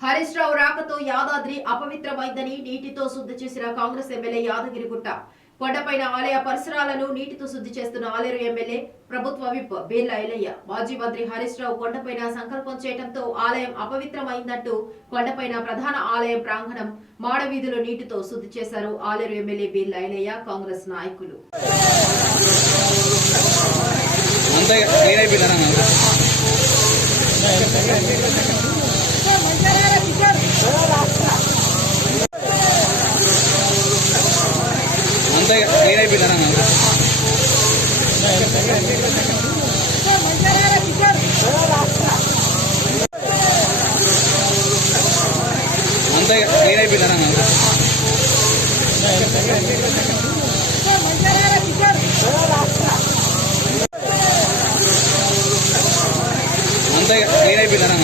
హరీష్ రావు రాకతో యాదాద్రి అపవిత్రమైందని నీటితో శుద్ధి చేసిన కాంగ్రెస్ ఎమ్మెల్యే యాదగిరిగుట్ట. కొండపైన ఆలయ పరిసరాలను నీటితో శుద్ధి చేస్తున్న ఆలేరు ఎమ్మెల్యే ప్రభుత్వ విప్ బీర్ల ఐలయ్య. మాజీ మంత్రి హరీష్ రావు కొండపైన సంకల్పం చేయడంతో ఆలయం అపవిత్రమైందంటూ కొండపైన ప్రధాన ఆలయం ప్రాంగణం మాడవీధులు నీటితో శుద్ధి చేశారు ఆలేరు ఎమ్మెల్యే బీర్ల ఐలయ్య, కాంగ్రెస్ నాయకులు. క్లియర్ అయిపోయిందా?